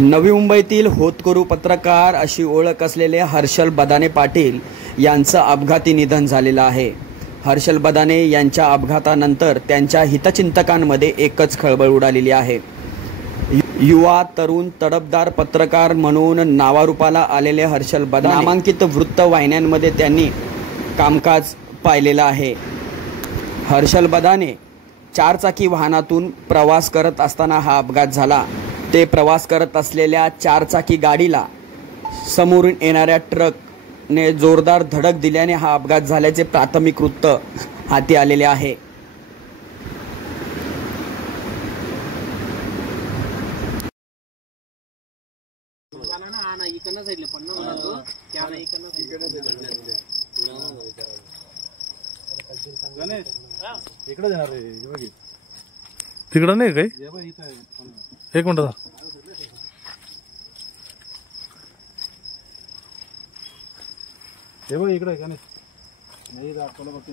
नवी मुंबईतील होतकरू पत्रकार अशी ओळख असलेले हर्षल बदाने पाटील यांचं अपघाती निधन झालेलं आहे। हर्षल बदाने यांच्या अपघातानंतर त्यांच्या हितचिंतकांमध्ये एकच खळबळ उडालेली आहे। युवा तरुण तडफदार पत्रकार म्हणून नावारूपाला आलेले हर्षल बदाने नामांकित वृत्तवाहिन्यांमध्ये त्यांनी कामकाज पाहिलेलं आहे। हर्षल बदाने चारचाकी वाहनातून प्रवास करत असताना हा अपघात झाला। ते प्रवास करत असलेल्या चारचाकी गाडीला समोरून येणाऱ्या ट्रकने जोरदार धडक दिल्याने हा अपघात झाल्याचे प्राथमिक वृत्त हाती आलेले आहे। तिकडं नाही काही एक मिनिट हे बघ इकडे का नाही आपल्याला बघते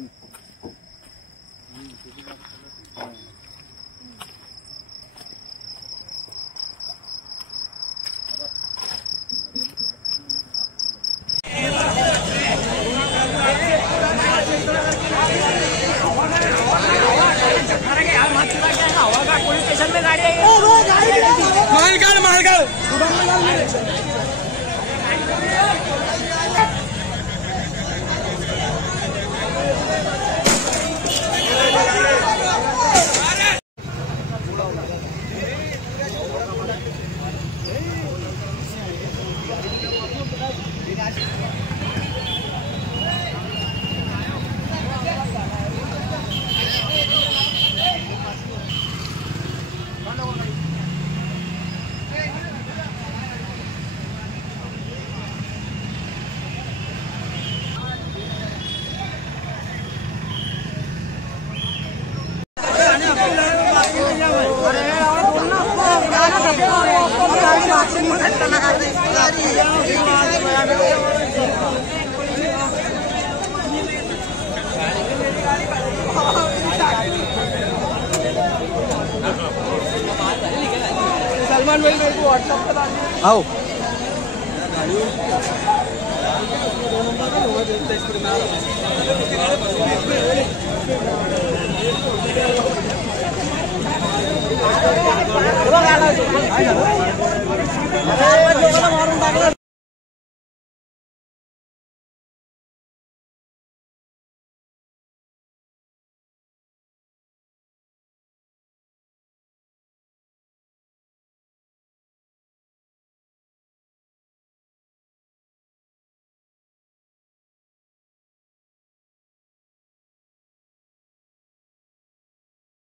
सलमान भाई मेरे को व्हाट्सएप पे डाल आओ दे